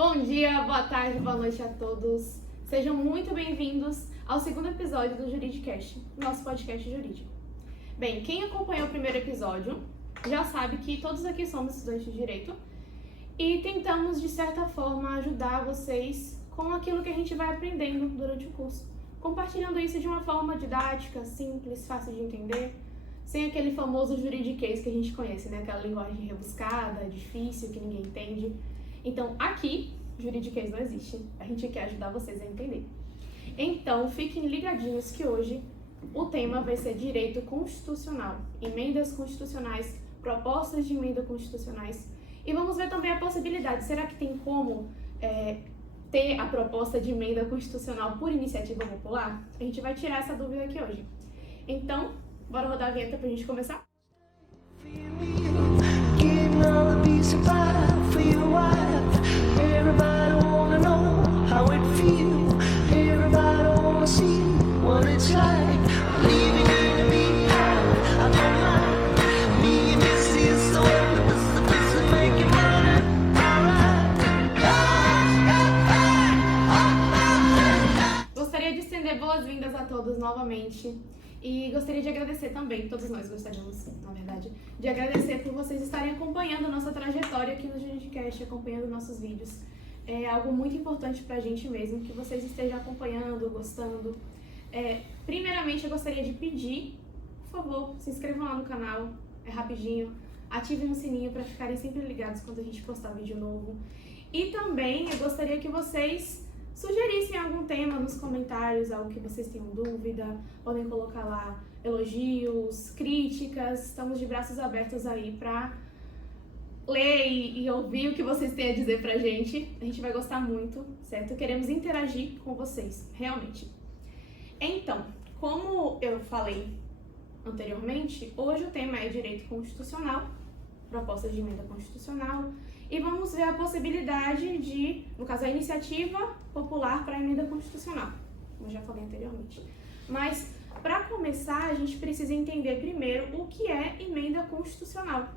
Bom dia, boa tarde, boa noite a todos. Sejam muito bem-vindos ao segundo episódio do Juridicast, nosso podcast jurídico. Bem, quem acompanhou o primeiro episódio já sabe que todos aqui somos estudantes de Direito e tentamos, de certa forma, ajudar vocês com aquilo que a gente vai aprendendo durante o curso, compartilhando isso de uma forma didática, simples, fácil de entender, sem aquele famoso juridiquês que a gente conhece, né? Aquela linguagem rebuscada, difícil, que ninguém entende. Então, aqui, juridiquês não existe. A gente quer ajudar vocês a entender. Então, fiquem ligadinhos que hoje o tema vai ser direito constitucional, emendas constitucionais, propostas de emenda constitucionais. E vamos ver também a possibilidade. Será que tem como ter a proposta de emenda constitucional por iniciativa popular? A gente vai tirar essa dúvida aqui hoje. Então, bora rodar a vinheta pra gente começar? Gostaria de estender boas-vindas a todos novamente. E gostaria de agradecer também, todos nós gostaríamos, na verdade, de agradecer por vocês estarem acompanhando a nossa trajetória aqui no Juridicast, acompanhando nossos vídeos. É algo muito importante pra gente mesmo, que vocês estejam acompanhando, gostando. Primeiramente, eu gostaria de pedir, por favor, se inscrevam lá no canal, é rapidinho, ativem o sininho para ficarem sempre ligados quando a gente postar vídeo novo. E também eu gostaria que vocês sugerissem algum tema nos comentários, algo que vocês tenham dúvida, podem colocar lá elogios, críticas, estamos de braços abertos aí para ler e ouvir o que vocês têm a dizer pra gente. A gente vai gostar muito, certo? Queremos interagir com vocês, realmente. Então, como eu falei anteriormente, hoje o tema é direito constitucional, propostas de emenda constitucional, e vamos ver a possibilidade de, no caso, a iniciativa popular para a emenda constitucional, como eu já falei anteriormente. Mas, para começar, a gente precisa entender primeiro o que é emenda constitucional.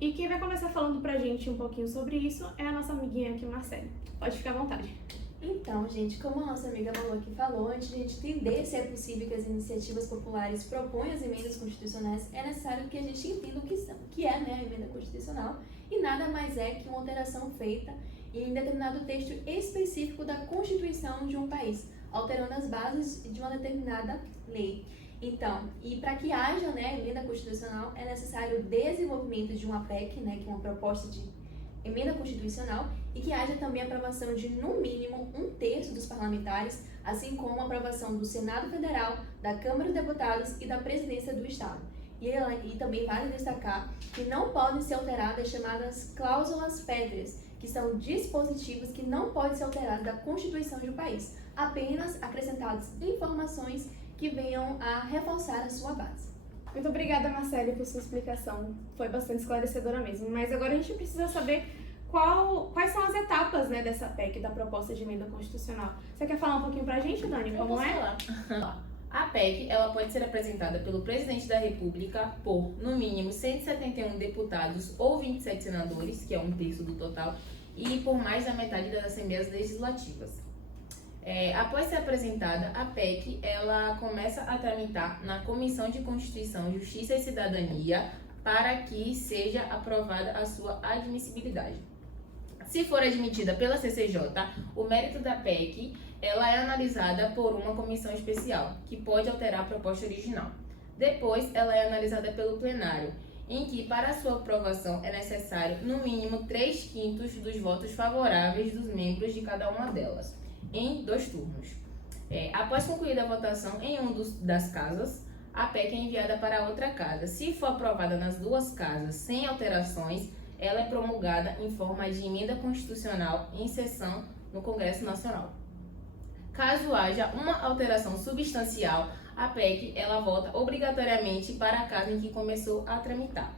E quem vai começar falando pra gente um pouquinho sobre isso é a nossa amiguinha aqui, Marcele. Pode ficar à vontade. Então, gente, como a nossa amiga Malu aqui falou, antes de a gente entender se é possível que as iniciativas populares proponham as emendas constitucionais, é necessário que a gente entenda o que é, né, a emenda constitucional, e nada mais é que uma alteração feita em determinado texto específico da Constituição de um país, alterando as bases de uma determinada lei. Então, e para que haja, né, emenda constitucional, é necessário o desenvolvimento de uma PEC, né, que é uma proposta de emenda constitucional, e que haja também a aprovação de, no mínimo, 1/3 dos parlamentares, assim como a aprovação do Senado Federal, da Câmara dos Deputados e da Presidência do Estado. E também vale destacar que não podem ser alteradas as chamadas cláusulas pétreas, que são dispositivos que não podem ser alterados da Constituição de um país, apenas acrescentadas informações que venham a reforçar a sua base. Muito obrigada, Marcele, por sua explicação. Foi bastante esclarecedora mesmo. Mas agora a gente precisa saber quais são as etapas, né, dessa PEC, da proposta de emenda constitucional. Você quer falar um pouquinho pra gente, Dani, como é? A PEC, ela pode ser apresentada pelo presidente da República por, no mínimo, 171 deputados ou 27 senadores, que é 1/3 do total, e por mais da metade das assembleias legislativas. Após ser apresentada, a PEC ela começa a tramitar na Comissão de Constituição, Justiça e Cidadania para que seja aprovada a sua admissibilidade. Se for admitida pela CCJ, o mérito da PEC ela é analisada por uma comissão especial, que pode alterar a proposta original. Depois, ela é analisada pelo plenário, em que, para sua aprovação, é necessário, no mínimo, 3/5 dos votos favoráveis dos membros de cada uma delas, em 2 turnos. Após concluída a votação em das casas, a PEC é enviada para outra casa. Se for aprovada nas 2 casas sem alterações, ela é promulgada em forma de emenda constitucional em sessão no Congresso Nacional. Caso haja uma alteração substancial, a PEC ela volta obrigatoriamente para a casa em que começou a tramitar.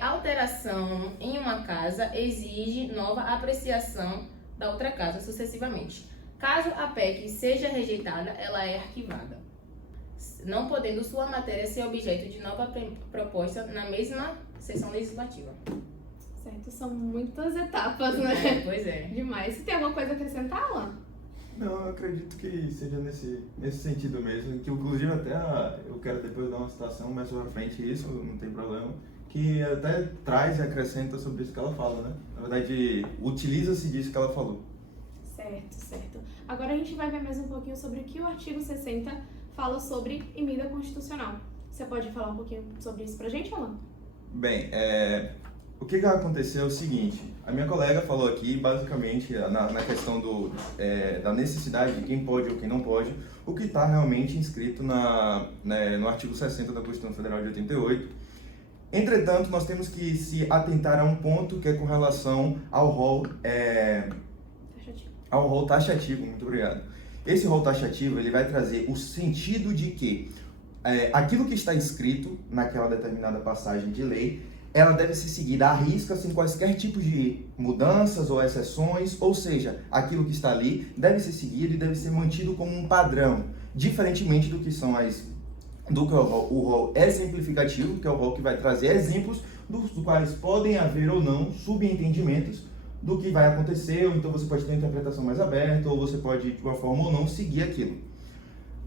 A alteração em uma casa exige nova apreciação da outra casa sucessivamente. Caso a PEC seja rejeitada, ela é arquivada, não podendo sua matéria ser objeto de nova proposta na mesma sessão legislativa. Certo, são muitas etapas, né? Pois é. Demais. Você tem alguma coisa a acrescentar, Alan? Não, eu acredito que seja nesse sentido mesmo, que inclusive até eu quero depois dar uma citação mais pra frente, isso não tem problema, que até traz e acrescenta sobre isso que ela fala, né? Na verdade, utiliza-se disso que ela falou. Certo, certo. Agora a gente vai ver mais um pouquinho sobre o que o artigo 60 fala sobre emenda constitucional. Você pode falar um pouquinho sobre isso pra gente, Alan? Bem, o que aconteceu é o seguinte, a minha colega falou aqui, basicamente, na questão da necessidade de quem pode ou quem não pode, o que está realmente inscrito no artigo 60 da Constituição Federal de 88. Entretanto, nós temos que se atentar a um ponto que é com relação ao rol taxativo, muito obrigado. Esse rol taxativo, ele vai trazer o sentido de que aquilo que está escrito naquela determinada passagem de lei, ela deve ser seguida à risca, sem quaisquer tipo de mudanças ou exceções, ou seja, aquilo que está ali deve ser seguido e deve ser mantido como um padrão, diferentemente do que são o rol exemplificativo, que é o rol que vai trazer exemplos dos quais podem haver ou não subentendimentos do que vai acontecer, ou então você pode ter uma interpretação mais aberta, ou você pode, de uma forma ou não, seguir aquilo.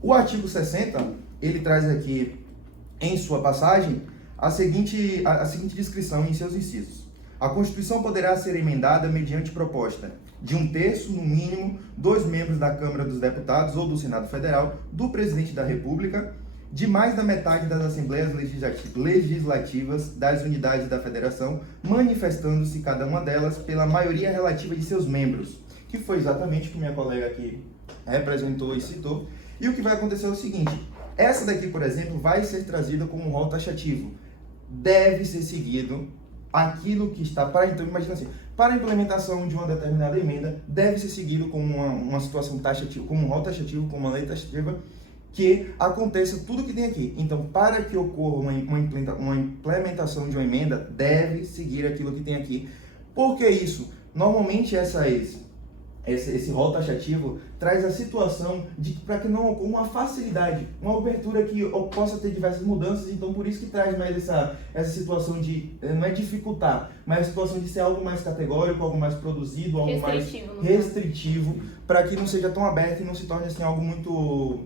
O artigo 60, ele traz aqui, em sua passagem, a seguinte descrição em seus incisos. A Constituição poderá ser emendada mediante proposta de 1/3, no mínimo, 2 membros da Câmara dos Deputados ou do Senado Federal, do Presidente da República, de mais da metade das Assembleias Legislativas das unidades da Federação, manifestando-se cada uma delas pela maioria relativa de seus membros, que foi exatamente o que minha colega aqui representou e citou. E o que vai acontecer é o seguinte, essa daqui, por exemplo, vai ser trazida como um rol taxativo. Deve ser seguido aquilo que está então imagina assim, para a implementação de uma determinada emenda, deve ser seguido como uma situação taxativa, como um rol taxativo, como uma lei taxativa, que aconteça tudo que tem aqui. Então, para que ocorra uma implementação de uma emenda, deve seguir aquilo que tem aqui. Por que isso? Normalmente esse rol taxativo traz a situação de para que não ocorra uma facilidade, uma abertura que possa ter diversas mudanças, então por isso que traz mais essa situação de, não é dificultar, mas a situação de ser algo mais categórico, algo mais produzido, algo mais restritivo, para que não seja tão aberto e não se torne assim algo muito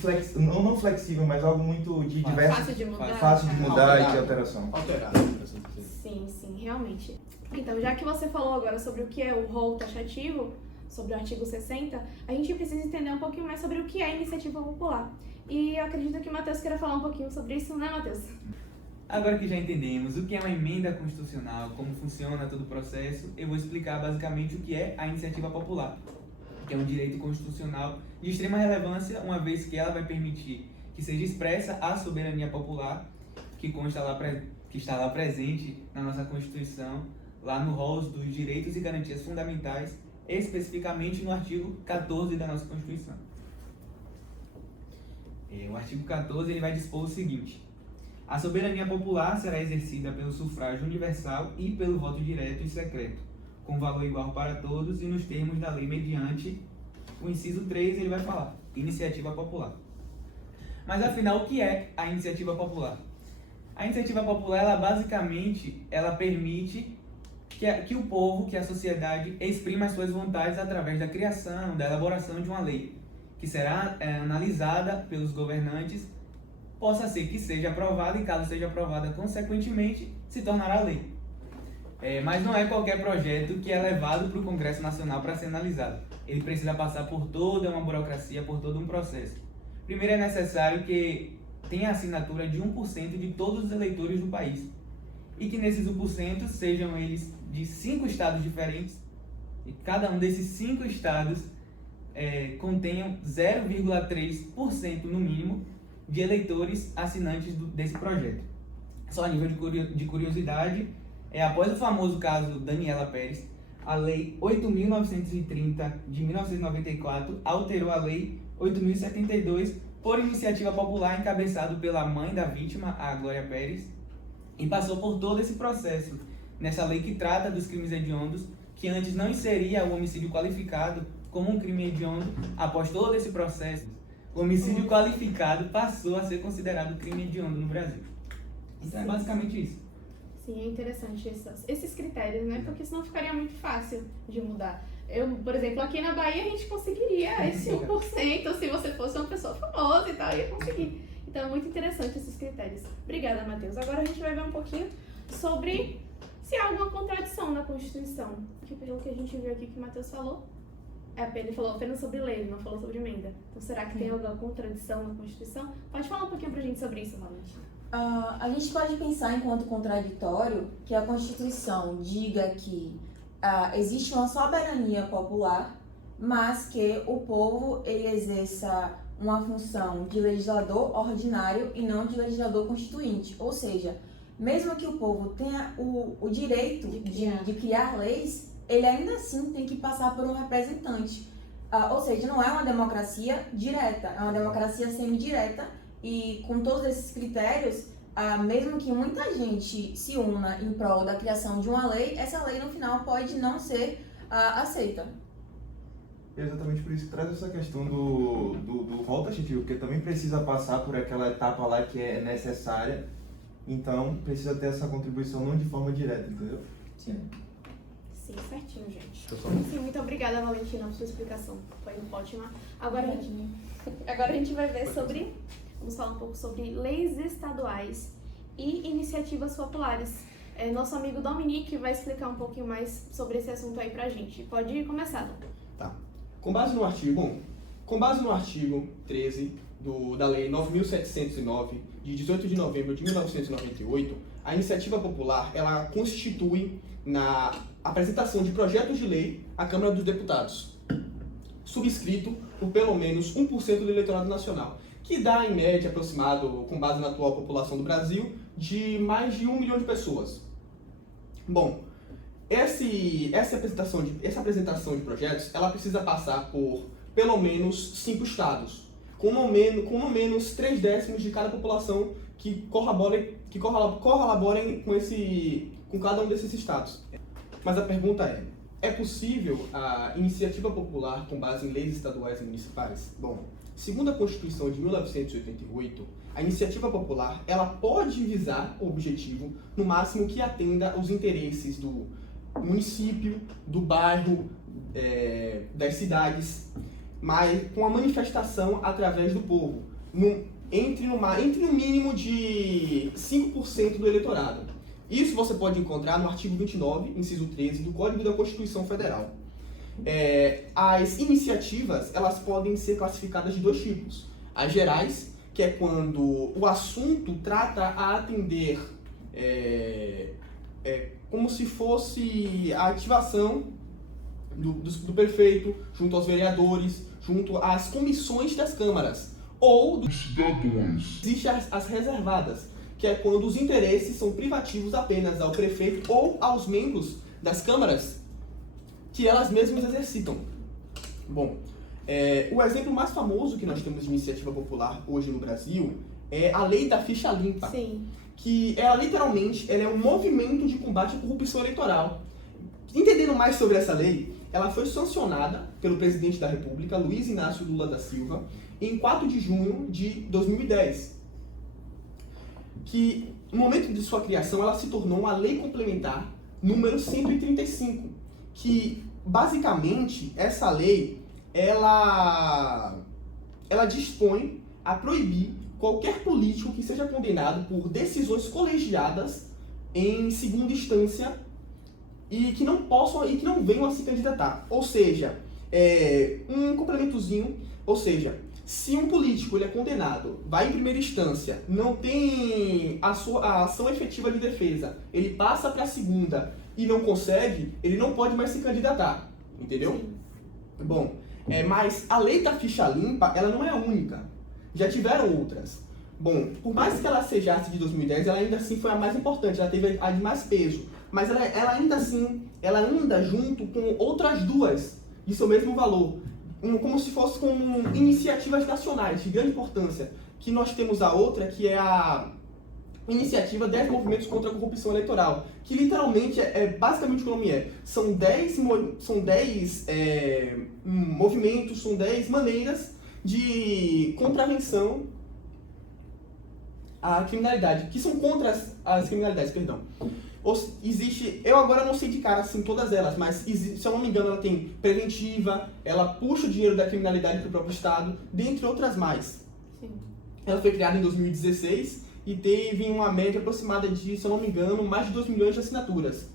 flexível, não flexível, mas algo muito de diversas... Fácil de mudar e de alteração. Alterado. Sim, realmente. Então, já que você falou agora sobre o que é o rol taxativo, sobre o artigo 60, a gente precisa entender um pouquinho mais sobre o que é iniciativa popular. E eu acredito que o Matheus queira falar um pouquinho sobre isso, né, Matheus? Agora que já entendemos o que é uma emenda constitucional, como funciona todo o processo, eu vou explicar basicamente o que é a iniciativa popular, que é um direito constitucional de extrema relevância, uma vez que ela vai permitir que seja expressa a soberania popular, que está lá presente na nossa Constituição, lá no rol dos direitos e garantias fundamentais, especificamente no artigo 14 da nossa Constituição. O artigo 14 ele vai dispor o seguinte: a soberania popular será exercida pelo sufrágio universal e pelo voto direto e secreto, com valor igual para todos e nos termos da lei mediante o inciso 3, ele vai falar, iniciativa popular. Mas afinal, o que é a iniciativa popular? A iniciativa popular, ela basicamente, ela permite que o povo, que a sociedade exprima as suas vontades através da criação, da elaboração de uma lei, que será analisada pelos governantes, possa ser que seja aprovada e, caso seja aprovada consequentemente, se tornará lei. Mas não é qualquer projeto que é levado para o Congresso Nacional para ser analisado. Ele precisa passar por toda uma burocracia, por todo um processo. Primeiro, é necessário que tenha a assinatura de 1% de todos os eleitores do país. E que nesses 1% sejam eles de 5 estados diferentes, e cada um desses 5 estados contenham 0,3% no mínimo de eleitores assinantes desse projeto. Só a nível de curiosidade, após o famoso caso Daniela Pérez, a Lei 8.930 de 1994 alterou a Lei 8.072 por iniciativa popular, encabeçado pela mãe da vítima, a Glória Pérez, e passou por todo esse processo, nessa lei que trata dos crimes hediondos, que antes não inseria o homicídio qualificado como um crime hediondo. Após todo esse processo, o homicídio qualificado passou a ser considerado crime hediondo no Brasil. Então é basicamente isso. Sim, é interessante esses critérios, né? Porque senão ficaria muito fácil de mudar. Eu, por exemplo, aqui na Bahia a gente conseguiria esse 1%, se você fosse uma pessoa famosa e tal, ia conseguir. Então é muito interessante esses critérios. Obrigada, Matheus. Agora a gente vai ver um pouquinho sobre se há alguma contradição na Constituição. Que pelo que a gente viu aqui que o Matheus falou, ele falou apenas sobre lei, ele não falou sobre emenda. Então será que tem alguma contradição na Constituição? Pode falar um pouquinho pra gente sobre isso, Valentina. A gente pode pensar enquanto contraditório que a Constituição diga que existe uma soberania popular, mas que o povo ele exerça uma função de legislador ordinário e não de legislador constituinte. Ou seja, mesmo que o povo tenha o direito de criar leis, ele ainda assim tem que passar por um representante. Ou seja, não é uma democracia direta, é uma democracia semidireta. E com todos esses critérios, mesmo que muita gente se una em prol da criação de uma lei, essa lei no final pode não ser aceita. É exatamente por isso que traz essa questão do rol taxativo, porque também precisa passar por aquela etapa lá que é necessária, então precisa ter essa contribuição não de forma direta, entendeu? Sim. Sim, certinho, gente. Sim, muito obrigada, Valentina, por sua explicação. Foi ótima. Agora a gente vai ver sobre... Vamos falar um pouco sobre leis estaduais e iniciativas populares. Nosso amigo Dominique vai explicar um pouquinho mais sobre esse assunto aí pra gente. Pode começar, Dom. Tá. Com base no artigo 13 da Lei 9.709, de 18 de novembro de 1998, a iniciativa popular ela constitui na apresentação de projetos de lei à Câmara dos Deputados, subscrito por pelo menos 1% do eleitorado nacional, que dá, em média, aproximado, com base na atual população do Brasil, de mais de 1 milhão de pessoas. Bom, essa apresentação de projetos, ela precisa passar por pelo menos 5 estados, com no menos 3/10 de cada população que corroborem com cada um desses estados. Mas a pergunta é possível a iniciativa popular com base em leis estaduais e municipais? Bom, segundo a Constituição de 1988, a iniciativa popular ela pode visar o objetivo, no máximo, que atenda aos interesses do município, do bairro, das cidades, mas com a manifestação através do povo, entre no mínimo de 5% do eleitorado. Isso você pode encontrar no artigo 29, inciso 13, do Código da Constituição Federal. As iniciativas elas podem ser classificadas de 2 tipos. As gerais, que é quando o assunto trata a atender como se fosse a ativação do prefeito junto aos vereadores, junto às comissões das câmaras ou dos cidadãos. Existem as reservadas, que é quando os interesses são privativos apenas ao prefeito ou aos membros das câmaras que elas mesmas exercitam. Bom, o exemplo mais famoso que nós temos de iniciativa popular hoje no Brasil é a Lei da Ficha Limpa. Sim. Que literalmente ela é um movimento de combate à corrupção eleitoral. Entendendo mais sobre essa lei, ela foi sancionada pelo presidente da República, Luiz Inácio Lula da Silva, em 4 de junho de 2010. Que, no momento de sua criação, ela se tornou uma lei complementar número 135, que, basicamente, essa lei, ela dispõe a proibir qualquer político que seja condenado por decisões colegiadas em segunda instância e que não venham a se candidatar. Ou seja, um complementozinho, ou seja, se um político ele é condenado, vai em primeira instância, não tem a ação efetiva de defesa, ele passa para a segunda e não consegue, ele não pode mais se candidatar, entendeu? Sim. Bom, mas a lei da ficha limpa, ela não é a única. Já tiveram outras. Bom, por mais que ela sejasse de 2010, ela ainda assim foi a mais importante, ela teve a de mais peso. Mas ela ainda assim, ela anda junto com outras 2 de seu mesmo valor. Como se fosse com iniciativas nacionais de grande importância. Que nós temos a outra, que é a iniciativa 10 movimentos contra a corrupção eleitoral. Que literalmente basicamente o que o nome é. São 10 movimentos, são 10 maneiras de contravenção à criminalidade, que são contra as criminalidades, perdão. Existe, eu agora não sei de cara assim todas elas, mas se eu não me engano ela tem preventiva, ela puxa o dinheiro da criminalidade para o próprio Estado, dentre outras mais. Sim. Ela foi criada em 2016 e teve uma média aproximada de, se eu não me engano, mais de 2 milhões de assinaturas.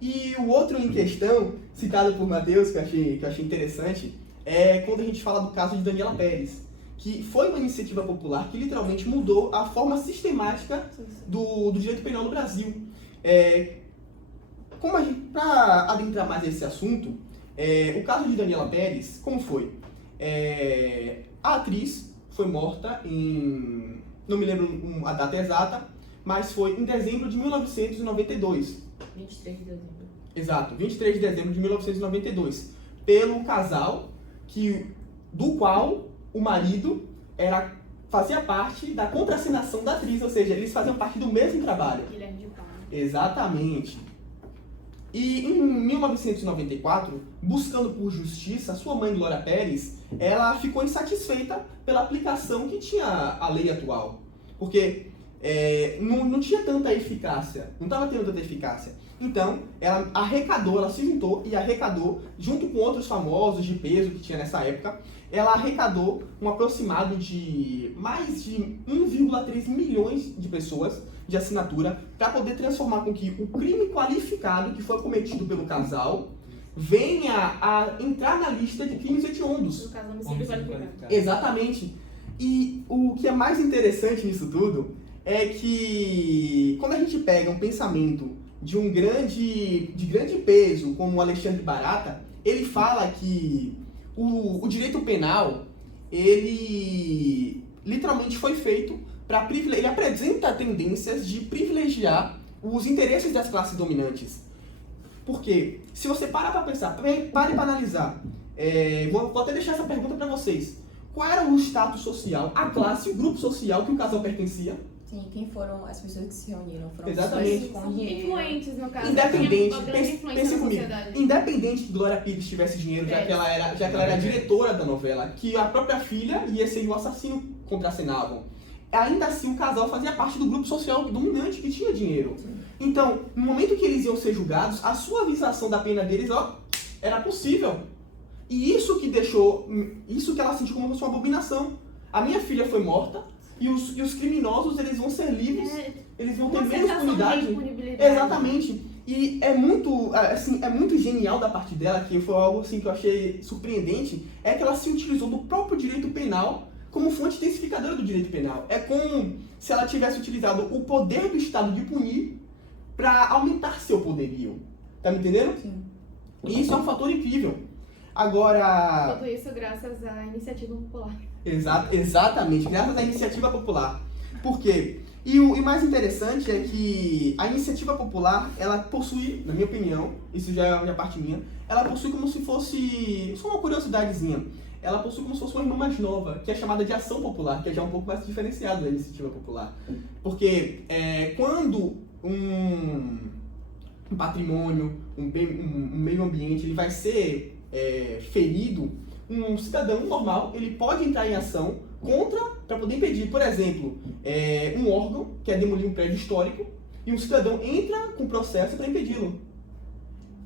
E o outro em questão, citado por Matheus, que eu achei interessante, é quando a gente fala do caso de Daniela Pérez, que foi uma iniciativa popular que literalmente mudou a forma sistemática do direito penal no Brasil. Para adentrar mais esse assunto, o caso de Daniela Pérez, como foi? A atriz foi morta em, não me lembro a data exata, mas foi em dezembro de 1992. 23 de dezembro. Exato, 23 de dezembro de 1992, pelo casal do qual o marido fazia parte da contracenação da atriz, ou seja, eles faziam parte do mesmo trabalho. Guilherme de Pau. Exatamente. E em 1994, buscando por justiça, sua mãe, Glória Pérez, ela ficou insatisfeita pela aplicação que tinha a lei atual. Porque não tinha tanta eficácia, não estava tendo tanta eficácia. Então, ela se juntou e arrecadou, junto com outros famosos de peso que tinha nessa época, ela arrecadou um aproximado de mais de 1,3 milhões de pessoas de assinatura para poder transformar com que o crime qualificado que foi cometido pelo casal venha a entrar na lista de crimes hediondos. No caso, homicídio qualificado. Exatamente. E o que é mais interessante nisso tudo é que quando a gente pega um pensamento de grande peso, como o Alexandre Barata, ele fala que o direito penal, ele literalmente foi feito para privilegiar, ele apresenta tendências de privilegiar os interesses das classes dominantes. Porque, se você para para pensar, pare para analisar, vou até deixar essa pergunta para vocês. Qual era o status social, a classe, o grupo social que o casal pertencia? Sim, quem foram as pessoas que se reuniram? Foram Exatamente. pessoas com dinheiro. Influentes, no caso. Independente, Tinha uma grande influência pense na comigo, sociedade. independente que Glória Pires tivesse dinheiro, já que ela era a diretora da novela, que a própria filha e esse o assassino contracenavam, ainda assim o casal fazia parte do grupo social dominante que tinha dinheiro. Então, no momento que eles iam ser julgados, a suavização da pena deles, era possível. E isso que ela sentiu como uma abominação. A minha filha foi morta, e os criminosos, eles vão ser livres, eles vão ter menos impunidade. Exatamente. E é muito genial da parte dela, que foi algo assim que eu achei surpreendente, é que ela se utilizou do próprio direito penal como fonte intensificadora do direito penal. É como se ela tivesse utilizado o poder do Estado de punir para aumentar seu poderio. Tá me entendendo? Sim. E isso é um fator incrível. Agora... Tudo isso graças à iniciativa popular. Exatamente, graças à iniciativa popular. Por quê? E o mais interessante é que a iniciativa popular, ela possui, na minha opinião, isso já é parte minha, ela possui como se fosse, só uma curiosidadezinha, ela possui como se fosse uma irmã mais nova, que é chamada de ação popular, que é já um pouco mais diferenciado da iniciativa popular. Porque quando um patrimônio, um meio ambiente, ele vai ser ferido, um cidadão normal, ele pode entrar em ação para poder impedir, por exemplo, um órgão que demolir um prédio histórico e um cidadão entra com processo para impedi-lo.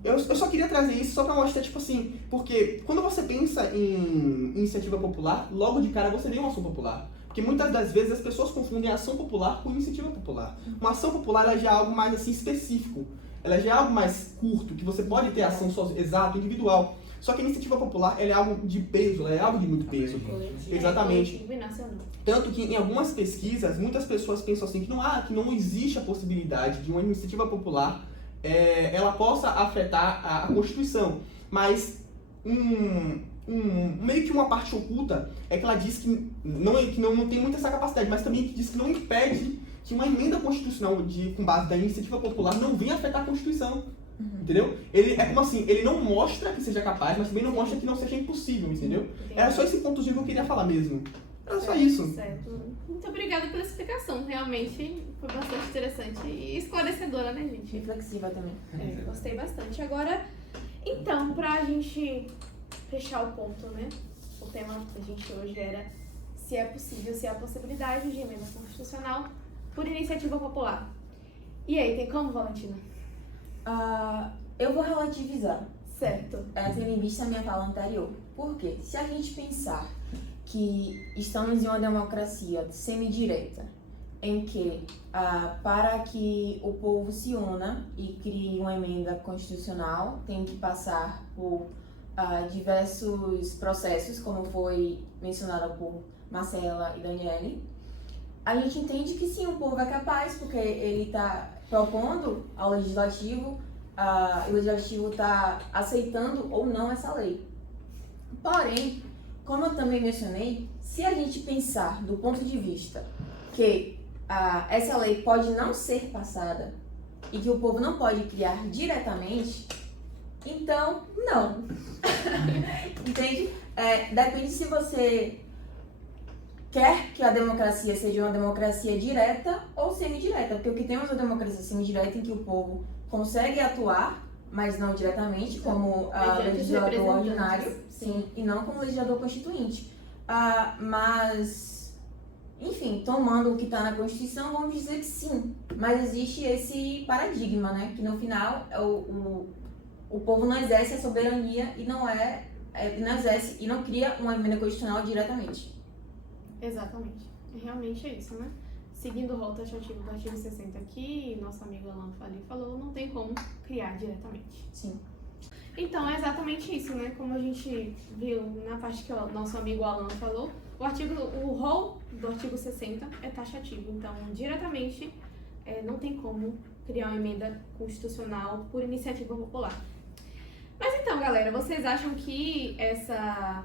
Eu só queria trazer isso só para mostrar, tipo assim, porque quando você pensa em iniciativa popular, logo de cara você vê uma ação popular. Porque muitas das vezes as pessoas confundem a ação popular com iniciativa popular. Uma ação popular ela já é algo mais assim específico, ela já é algo mais curto, que você pode ter ação exato, individual. Só que a iniciativa popular ela é algo de peso, ela é algo de muito peso. Exatamente. Tanto que em algumas pesquisas, muitas pessoas pensam assim que não existe a possibilidade de uma iniciativa popular ela possa afetar a Constituição. Mas meio que uma parte oculta é que ela diz que não tem muita essa capacidade, mas também diz que não impede que uma emenda constitucional com base da iniciativa popular não venha afetar a Constituição. Entendeu? Ele é como assim, ele não mostra que seja capaz, mas também não mostra que não seja impossível, entendeu? Era só esse pontozinho que eu queria falar mesmo. Era só isso. Certo. Muito obrigada pela explicação. Realmente foi bastante interessante e esclarecedora, né, gente? Reflexiva também. Gostei bastante. Agora, então, pra gente fechar o ponto, né? O tema da gente hoje era se é possível, se há a possibilidade de emenda constitucional por iniciativa popular. E aí, tem como, Valentina? Eu vou relativizar, Certo. tendo em vista a minha fala anterior. Por quê? Se a gente pensar que estamos em uma democracia semidireta, em que, para que o povo se una e crie uma emenda constitucional, tem que passar por diversos processos, como foi mencionado por Marcela e Daniele, a gente entende que sim, o povo é capaz, porque ele está propondo ao legislativo, o legislativo está aceitando ou não essa lei. Porém, como eu também mencionei, se a gente pensar do ponto de vista que essa lei pode não ser passada e que o povo não pode criar diretamente, então, não. Entende? Depende se você quer que a democracia seja uma democracia direta ou semidireta, porque o que temos é uma democracia semidireta em que o povo consegue atuar, mas não diretamente, como legislador ordinário, sim, e não como legislador constituinte. Mas, enfim, tomando o que está na Constituição, vamos dizer que sim, mas existe esse paradigma, né, que no final o povo não exerce a soberania e não exerce e não cria uma emenda constitucional diretamente. Exatamente. Realmente é isso, né? Seguindo o rol taxativo do artigo 60 aqui, nosso amigo Alan ali falou, não tem como criar diretamente. Sim. Então, é exatamente isso, né? Como a gente viu na parte que o nosso amigo Alan falou, o rol do artigo 60 é taxativo. Então, diretamente, não tem como criar uma emenda constitucional por iniciativa popular. Mas então, galera, vocês acham que essa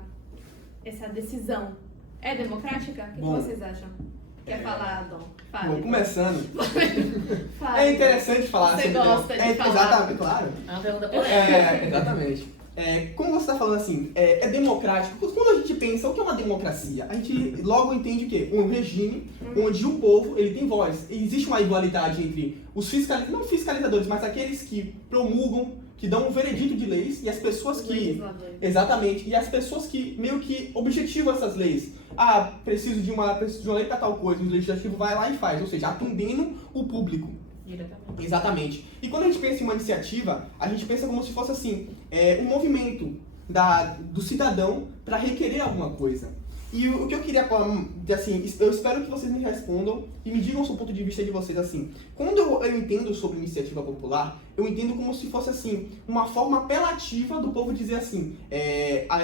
decisão é democrática? O que vocês acham? Quer falar, Dom? Fale. Bom, começando, Fale. é interessante falar Você sobre... gosta de falar. Exatamente, claro. É uma pergunta polêmica. Exatamente. Como você está falando assim, é democrático. Quando a gente pensa o que é uma democracia, a gente logo entende o quê? Um regime onde o povo ele tem voz. E existe uma igualdade entre os não fiscalizadores, mas aqueles que promulgam, que dão um veredito de leis e as pessoas que... Exatamente. E as pessoas que meio que objetivam essas leis. Preciso de uma lei para tal coisa. O legislativo vai lá e faz. Ou seja, atendendo o público. Diretamente. Exatamente. E quando a gente pensa em uma iniciativa, a gente pensa como se fosse assim, um movimento do cidadão para requerer alguma coisa. E o que eu queria, assim, eu espero que vocês me respondam e me digam o ponto de vista de vocês, assim. Quando eu entendo sobre iniciativa popular, eu entendo como se fosse, assim, uma forma apelativa do povo dizer assim,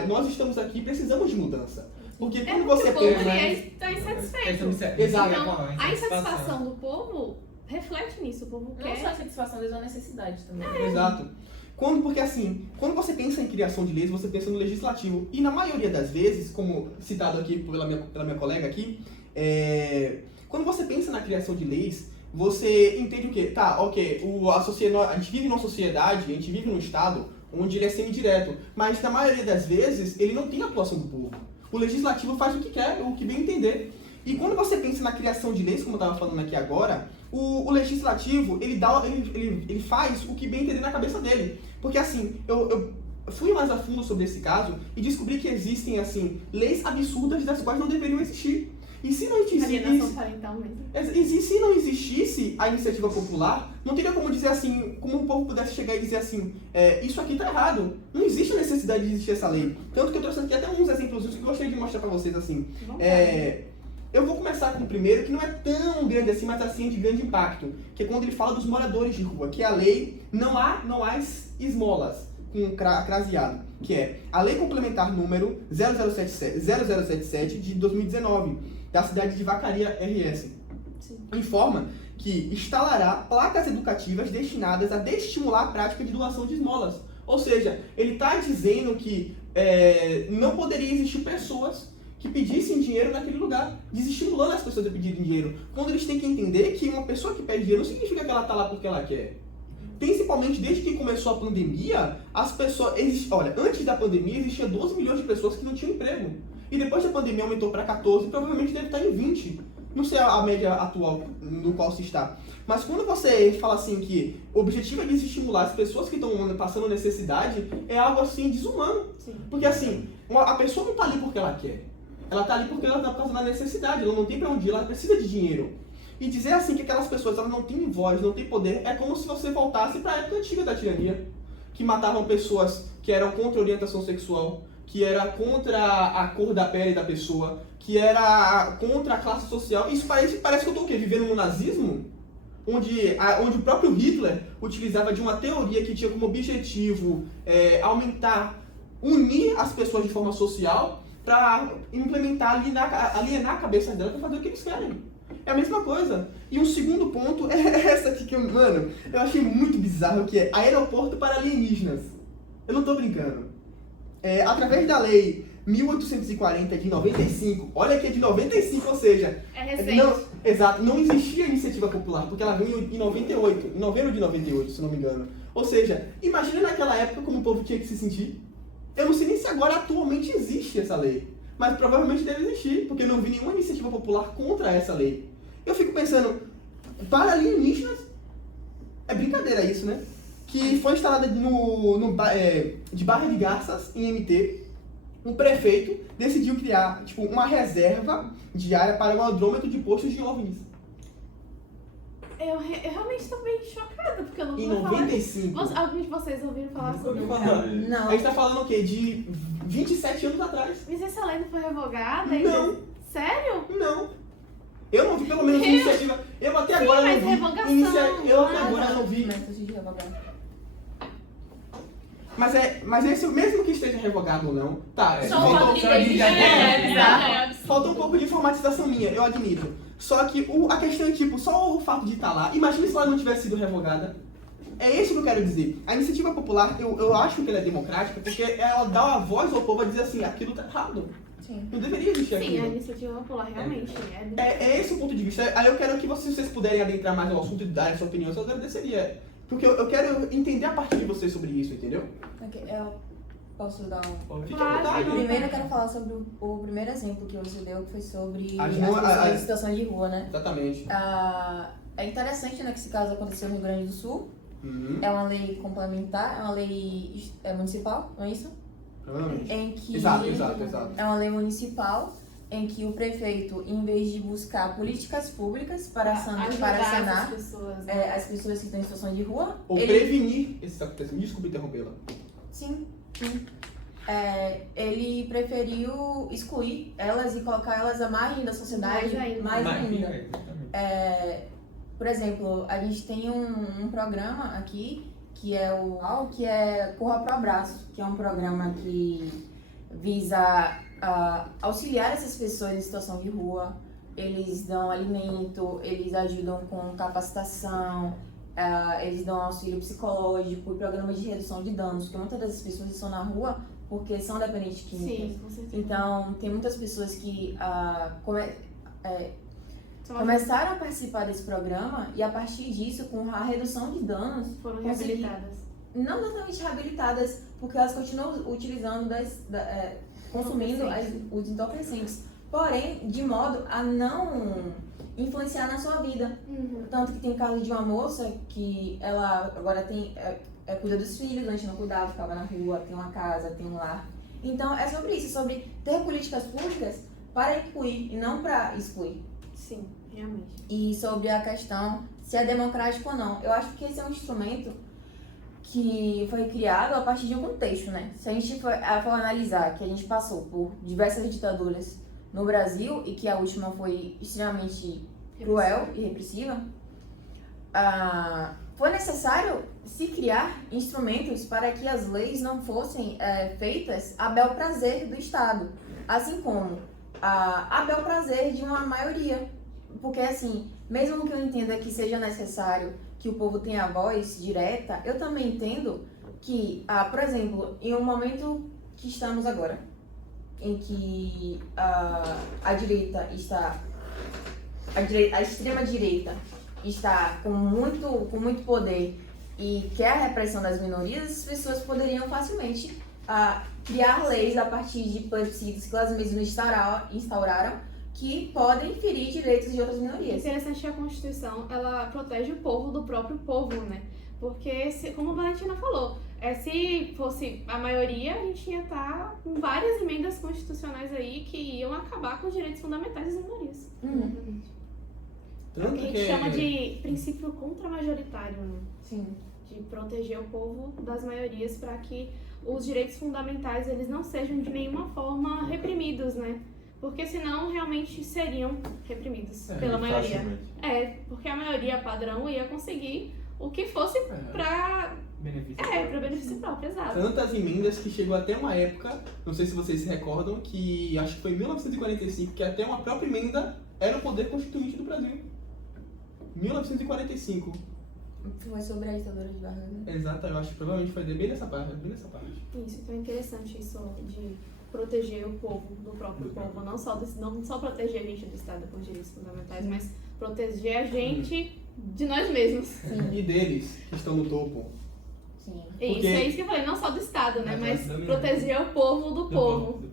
nós estamos aqui e precisamos de mudança. Porque quando você o povo pensa... está insatisfeito. Exato. Então, a insatisfação do povo reflete nisso. O povo Não quer... só a satisfação, mas a necessidade também. Exato. Porque assim, quando você pensa em criação de leis, você pensa no legislativo. E na maioria das vezes, como citado aqui pela minha colega aqui, quando você pensa na criação de leis, você entende o quê? A gente vive numa sociedade, a gente vive num estado onde ele é semidireto. Mas na maioria das vezes, ele não tem a atuação do povo. O legislativo faz o que quer, o que bem entender. E quando você pensa na criação de leis, como eu estava falando aqui agora, o legislativo, ele faz o que bem entender na cabeça dele. Porque assim, eu fui mais a fundo sobre esse caso e descobri que existem, assim, leis absurdas das quais não deveriam existir. E se não alienação parental mesmo. E se não existisse a iniciativa popular, não teria como dizer assim, como o povo pudesse chegar e dizer assim, isso aqui tá errado. Não existe a necessidade de existir essa lei. Tanto que eu trouxe aqui até uns exemplos que eu gostaria de mostrar pra vocês, assim. Eu vou começar com o primeiro, que não é tão grande assim, mas assim de grande impacto, que é quando ele fala dos moradores de rua, que é a lei não há esmolas, com craseado, que é a Lei Complementar número 0077 de 2019, da cidade de Vacaria RS. Sim. Informa que instalará placas educativas destinadas a desestimular a prática de doação de esmolas. Ou seja, ele está dizendo que não poderia existir pessoas que pedissem dinheiro naquele lugar, desestimulando as pessoas a pedirem dinheiro. Quando eles têm que entender que uma pessoa que pede dinheiro não significa que ela está lá porque ela quer. Principalmente desde que começou a pandemia, as pessoas... antes da pandemia existia 12 milhões de pessoas que não tinham emprego. E depois da pandemia aumentou para 14, provavelmente deve estar em 20. Não sei a média atual no qual se está. Mas quando você fala assim que o objetivo é desestimular as pessoas que estão passando necessidade, é algo assim desumano. Sim. Porque assim, a pessoa não está ali porque ela quer. Ela está ali porque ela está passando a necessidade, ela não tem para onde ir, ela precisa de dinheiro. E dizer assim que aquelas pessoas elas não têm voz, não têm poder, é como se você voltasse para a época antiga da tirania, que matavam pessoas que eram contra a orientação sexual, que era contra a cor da pele da pessoa, que era contra a classe social. Isso parece que eu estou vivendo no nazismo, onde o próprio Hitler utilizava de uma teoria que tinha como objetivo unir as pessoas de forma social para implementar, alienar a cabeça delas para fazer o que eles querem. É a mesma coisa. E um segundo ponto é essa aqui que, mano, eu achei muito bizarro, que é aeroporto para alienígenas. Eu não tô brincando. Através da lei 1840 de 95, olha que é de 95, ou seja... É recente. Não existia iniciativa popular, porque ela veio em 98, em novembro de 98, se não me engano. Ou seja, imagina naquela época como o povo tinha que se sentir. Eu não sei nem se agora atualmente existe essa lei, mas provavelmente deve existir, porque eu não vi nenhuma iniciativa popular contra essa lei. Eu fico pensando, para alienígenas, é brincadeira isso, né? Que foi instalada de Barra de Garças, em MT, o prefeito decidiu criar uma reserva diária para o aldrômetro de postos de OVNIs. Eu realmente estou bem chocada, porque eu não Em vou falar. 95. Alguns de vocês ouviram falar sobre isso? Não. A gente tá falando o quê? De 27 anos atrás. Mas essa lei não foi revogada? Não. Sério? Não. Eu não vi pelo menos Meu. iniciativa. Eu até agora mas não vi. revogação, Eu até nada. agora não vi. Métodos de revogar. Mas esse mesmo que esteja revogado ou não, tá. Só o fato de só de existir já- bizarro. Falta um pouco de informatização minha, eu admito. Só que a questão é só o fato de estar lá. Imagina se ela não tivesse sido revogada. É isso que eu quero dizer. A iniciativa popular, eu acho que ela é democrática porque ela dá a voz ao povo a dizer assim, aquilo tá errado. Sim. Não deveria existir Sim, a aquilo. iniciativa popular realmente É esse o ponto de vista. Aí eu quero que vocês puderem adentrar mais no assunto e darem sua opinião, eu agradeceria. Porque eu quero entender a partir de vocês sobre isso, entendeu? Ok, eu posso dar um... Fique à Claro. vontade. Primeiro eu quero falar sobre o primeiro exemplo que você deu, que foi sobre As as ruas- pessoas em situação de rua, né? Exatamente. É interessante, né, que esse caso aconteceu no Rio Grande do Sul. Uhum. É uma lei complementar, é uma lei municipal, não é isso? Provavelmente. Em que Exato. é uma lei municipal em que o prefeito, em vez de buscar políticas públicas para sanar as pessoas. Né? as pessoas que estão em situação de rua, Ou ele... prevenir esses acontecimentos. Desculpa interrompê-la. Sim. Ele preferiu excluir elas e colocar elas à margem da sociedade, mais ainda. Exatamente. Por exemplo, a gente tem um programa aqui que é Corra Pro Abraço, que é um programa que visa auxiliar essas pessoas em situação de rua. Eles dão alimento, eles ajudam com capacitação, eles dão auxílio psicológico e programas de redução de danos, porque muitas dessas pessoas estão na rua porque são dependentes de químicos. Sim, com certeza. Então, tem muitas pessoas que começaram a participar desse programa e a partir disso, com a redução de danos, Foram consegui- reabilitadas. não totalmente reabilitadas, porque elas continuam utilizando, consumindo os entorpecentes, porém, de modo a não influenciar na sua vida. Tanto que tem caso de uma moça que ela agora cuida dos filhos, antes não cuidava, ficava na rua, tem uma casa, tem um lar. Então, é sobre isso, sobre ter políticas públicas para incluir e não para excluir. Sim, realmente. E sobre a questão se é democrático ou não. Eu acho que esse é um instrumento que foi criado a partir de um contexto, né? Se a gente for analisar que a gente passou por diversas ditaduras no Brasil e que a última foi extremamente cruel e repressiva, foi necessário se criar instrumentos para que as leis não fossem feitas a bel prazer do Estado, assim como a bel prazer de uma maioria. Porque, assim, mesmo que eu entenda que seja necessário que o povo tenha a voz direta, eu também entendo que, por exemplo, em um momento que estamos agora, em que a extrema-direita está com muito poder e quer a repressão das minorias, as pessoas poderiam facilmente criar leis a partir de plebiscitos que elas mesmas instauraram que podem ferir direitos de outras É minorias. interessante que a Constituição, ela protege o povo do próprio povo, né? Porque, como a Valentina falou, se fosse a maioria, a gente ia estar com várias emendas constitucionais aí que iam acabar com os direitos fundamentais das minorias. que Tanto a gente que chama de princípio contramajoritário, né? Sim. De proteger o povo das maiorias para que os direitos fundamentais eles não sejam de nenhuma forma reprimidos, né? Porque senão realmente seriam reprimidos pela maioria. Facilmente. Porque a maioria padrão ia conseguir o que fosse para Benefício. para benefício próprio, exato. tantas emendas que chegou até uma época, não sei se vocês se recordam, que acho que foi em 1945, que até uma própria emenda era o poder constituinte do Brasil. 1945. Foi sobre a ditadura de Vargas, né? Exato, eu acho que provavelmente foi bem nessa parte, Isso, então é interessante isso de proteger o povo, do próprio povo, não só proteger a gente do Estado com os direitos fundamentais, mas proteger a gente de nós mesmos. E deles, que estão no topo. Sim. E Porque- isso é isso que eu falei, não só do Estado, né? Da Mas classe dominante. proteger o povo do povo.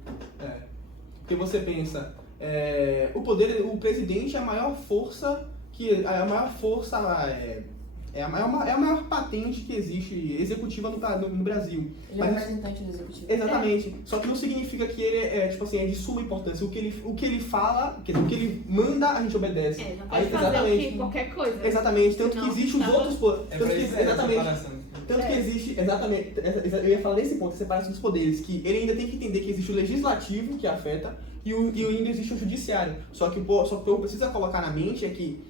Porque você pensa, o presidente é a maior força é a maior patente que existe executiva no Brasil. Ele é o Mas- representante do executivo. Exatamente. Só que não significa que ele é de suma importância. O que ele fala, quer dizer, o que ele manda, a gente obedece. Não Aí, pode fazer exatamente. o que, qualquer coisa. Exatamente, tanto Não, que existe os tá. outros poderes. É pra isso Exatamente. separação. Tanto que existe, exatamente, eu ia falar nesse ponto, a separação dos poderes, que ele ainda tem que entender que existe o legislativo, que afeta, e ainda existe o judiciário. Só que o povo precisa colocar na mente é que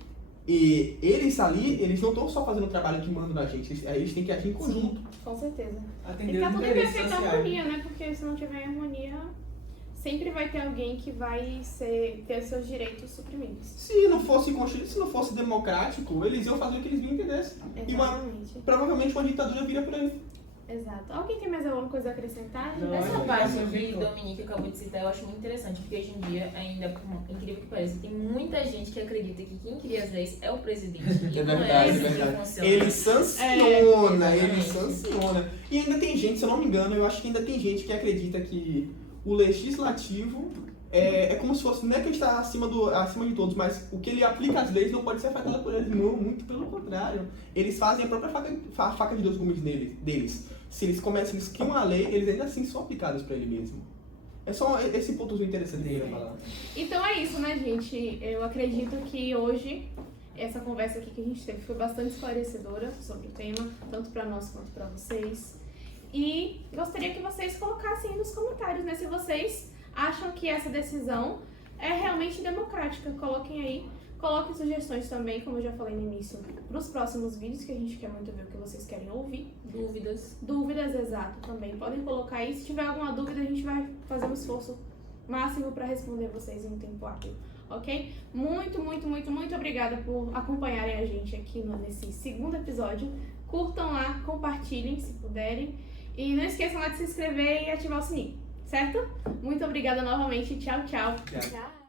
eles ali, eles não estão só fazendo o trabalho que mandam na gente, eles têm que agir em conjunto. Com certeza. Tem que Atender estar os tudo em interesses perfeita sociais. harmonia, né? Porque se não tiver harmonia, sempre vai ter alguém que vai ter seus direitos suprimidos. Se não fosse democrático, eles iam fazer o que eles bem entendessem. Exatamente. Provavelmente uma ditadura vira por aí. Exato. Alguém tem mais alguma coisa a acrescentar? Não, Essa eu parte acho que que- Dominique acabou de citar, eu acho muito interessante, porque hoje em dia, ainda, por incrível que pareça, tem muita gente que acredita que quem cria as leis é o presidente. E não é assim que funciona. Ele sanciona, ele exatamente. sanciona. E ainda tem gente, se eu não me engano, eu acho que ainda tem gente que acredita que o legislativo é como se fosse, não é que ele está acima de todos, mas o que ele aplica às leis não pode ser afetado por eles. Não, muito pelo contrário. Eles fazem a própria faca de dois gumes deles. Se eles criam uma lei, eles ainda assim são aplicados para ele mesmo. É só esse pontozinho interessante que eu ia falar. Então é isso, né, gente? Eu acredito que hoje essa conversa aqui que a gente teve foi bastante esclarecedora sobre o tema, tanto para nós quanto para vocês. E gostaria que vocês colocassem aí nos comentários, né, se vocês acham que essa decisão é realmente democrática. Coloquem aí. Coloquem sugestões também, como eu já falei no início, para os próximos vídeos, que a gente quer muito ver o que vocês querem ouvir. Dúvidas. Dúvidas, exato, também. Podem colocar aí. Se tiver alguma dúvida, a gente vai fazer um esforço máximo para responder vocês em um tempo hábil, ok? Muito, muito, muito, muito obrigada por acompanharem a gente aqui nesse segundo episódio. Curtam lá, compartilhem se puderem. E não esqueçam lá de se inscrever e ativar o sininho, certo? Muito obrigada novamente. Tchau, tchau. Tchau. Tchau.